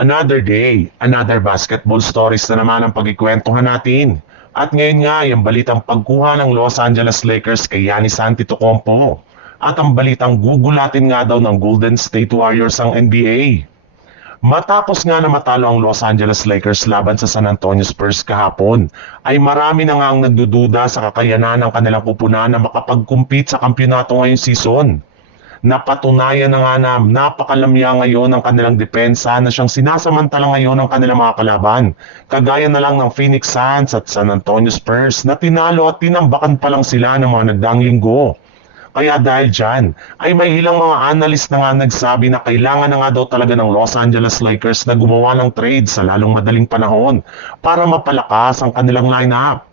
Another day, another basketball stories na naman ang pagkikwentuhan natin. At ngayon nga, yung balitang pagkuha ng Los Angeles Lakers kay Giannis Antetokounmpo. At ang balitang gugulatin nga daw ng Golden State Warriors ang NBA. Matapos nga na matalo ang Los Angeles Lakers laban sa San Antonio Spurs kahapon, ay marami na nga ang nagdududa sa kakayanan ng kanilang kupunan na makapag-compete sa kampyonato ngayong season. Napatunayan na nga na napakalamya ngayon ng kanilang depensa na siyang sinasamantala ngayon ng kanilang mga kalaban. Kagaya na lang ng Phoenix Suns at San Antonio Spurs na tinalo at tinambakan pa lang sila ng mga nagdaang linggo. Kaya dahil dyan, ay may ilang mga analyst na nga nagsabi na kailangan na nga daw talaga ng Los Angeles Lakers na gumawa ng trade sa lalong madaling panahon para mapalakas ang kanilang lineup.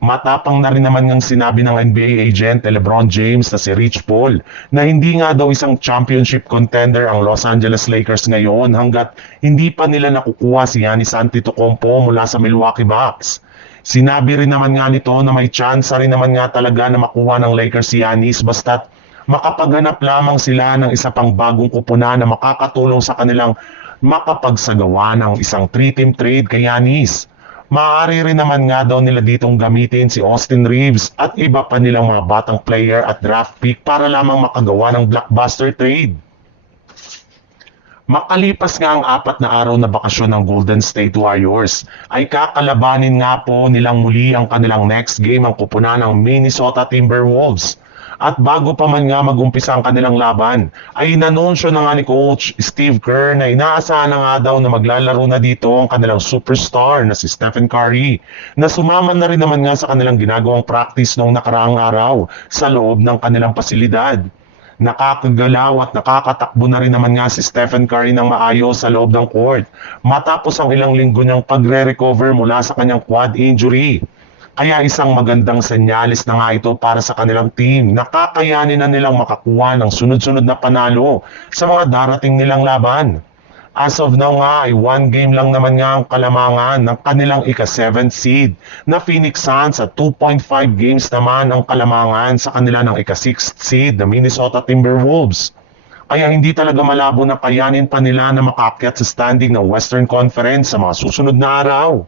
Matapang na rin naman ngang sinabi ng NBA agent LeBron James na si Rich Paul na hindi nga daw isang championship contender ang Los Angeles Lakers ngayon hanggat hindi pa nila nakukuha si Giannis Antetokounmpo mula sa Milwaukee Bucks. Sinabi rin naman nga nito na may chance rin naman nga talaga na makuha ng Lakers si Giannis basta't makapaghanap lamang sila ng isa pang bagong kupunan na makakatulong sa kanilang makapagsagawa ng isang 3-team trade kay Giannis. Maaari rin naman nga daw nila ditong gamitin si Austin Reeves at iba pa nilang mga batang player at draft pick para lamang makagawa ng blockbuster trade. Makalipas nga ang 4 na araw na bakasyon ng Golden State Warriors, ay kakalabanin nga po nilang muli ang kanilang next game ang kupunan ng Minnesota Timberwolves. At bago pa man nga mag-umpisa ang kanilang laban, ay inanunsyo na nga ni Coach Steve Kerr na inaasahan na nga daw na maglalaro na dito ang kanilang superstar na si Stephen Curry, na sumama na rin naman nga sa kanilang ginagawang practice noong nakaraang araw sa loob ng kanilang pasilidad. Nakakagalaw at nakakatakbo na rin naman nga si Stephen Curry ng maayos sa loob ng court matapos ang ilang linggo niyang pagre-recover mula sa kanyang quad injury. Kaya isang magandang senyalis na nga ito para sa kanilang team na kakayanin na nilang makakuha ng sunod-sunod na panalo sa mga darating nilang laban. As of now nga ay 1 game lang naman nga ang kalamangan ng kanilang ika-7th seed na Phoenix Suns at 2.5 games naman ang kalamangan sa kanila ng ika-6th seed na Minnesota Timberwolves. Kaya hindi talaga malabo na kayanin pa nila na makaakyat sa standing ng Western Conference sa mga susunod na araw.